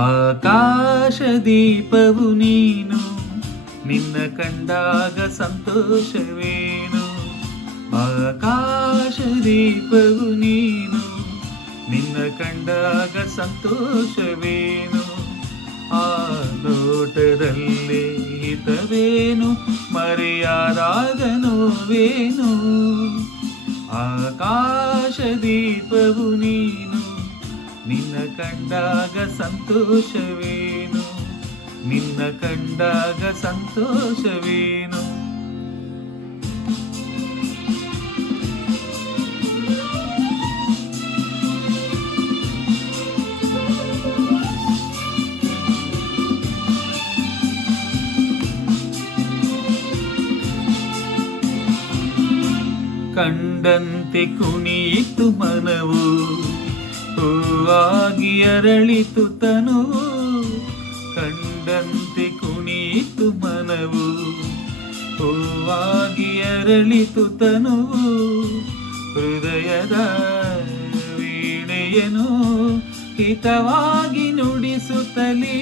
ಆಕಾಶದೀಪವು ನೀನು, ನಿನ್ನ ಕಂಡಾಗ ಸಂತೋಷವೇನು. ಆಕಾಶದೀಪವು ನೀನು, ನಿನ್ನ ಕಂಡಾಗ ಸಂತೋಷವೇನು. ಆ ನೋಟದಲ್ಲಿ ಹಿತವೇನು, ಮರೆಯಾದಾಗ ನೋವೇನು. ಆಕಾಶದೀಪವು ನೀನು, ನಿನ್ನ ಕಂಡಾಗ ಸಂತೋಷವೇನು, ನಿನ್ನ ಕಂಡಾಗ ಸಂತೋಷವೇನು. ಕಂಡಂತೆ ಕುಣಿಯಿತು ಮನವು, ಹೂವಾಗಿ ಅರಳಿತು ತನುವು. ಕಂಡಂತೆ ಕುಣಿಯಿತು ಮನವು, ಹೂವಾಗಿ ಅರಳಿತು ತನುವು. ಹೃದಯದ ವೀಣೆಯನು ಹಿತವಾಗಿ ನುಡಿಸುತ್ತಲೀ,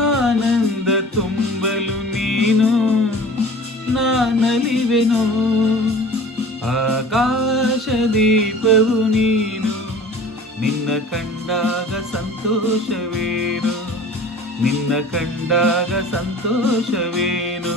ಆನಂದ ತುಂಬಲು ನೀನು ನಾನಲಿವೆನು. ಆಕಾಶದೀಪವು ನೀನು, ನಿನ್ನ ಕಂಡಾಗ ಸಂತೋಷವೇನು, ನಿನ್ನ ಕಂಡಾಗ ಸಂತೋಷವೇನು.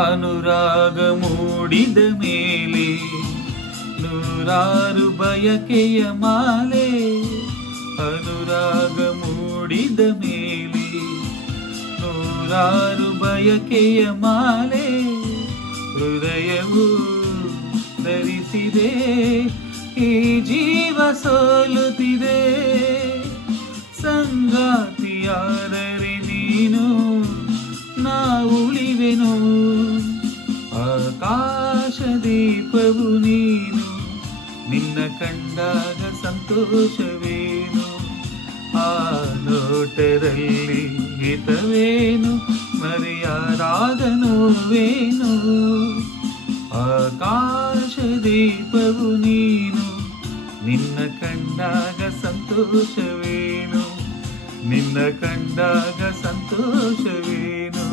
ಅನುರಾಗ ಮೂಡಿದ ಮೇಲೆ ನೂರಾರು ಬಯಕೆಯ ಮಾಲೆ. ಅನುರಾಗ ಮೂಡಿದ ಮೇಲೆ ನೂರಾರು ಬಯಕೆಯ ಮಾಲೆ. ಹೃದಯವು ಧರಿಸಿದೆ, ಈ ಜೀವ ಸೋಲುತ್ತಿದೆ. ಸಂಗಾತಿಯಾದರೆ ನೀನು, ನಾ ಉಳಿವೆನು. ಆಕಾಶದೀಪವು ನೀನು, ನಿನ್ನ ಕಂಡಾಗ ಸಂತೋಷವೇನು. ಆ ನೋಟದಲ್ಲಿ ಹಿತವೇನು, ಮರೆಯಾದಾಗ ನೋವೇನು. ಆಕಾಶದೀಪವು ನೀನು, ನಿನ್ನ ಕಂಡಾಗ ಸಂತೋಷವೇನು, ನಿನ್ನ ಕಂಡಾಗ ಸಂತೋಷವೇನು.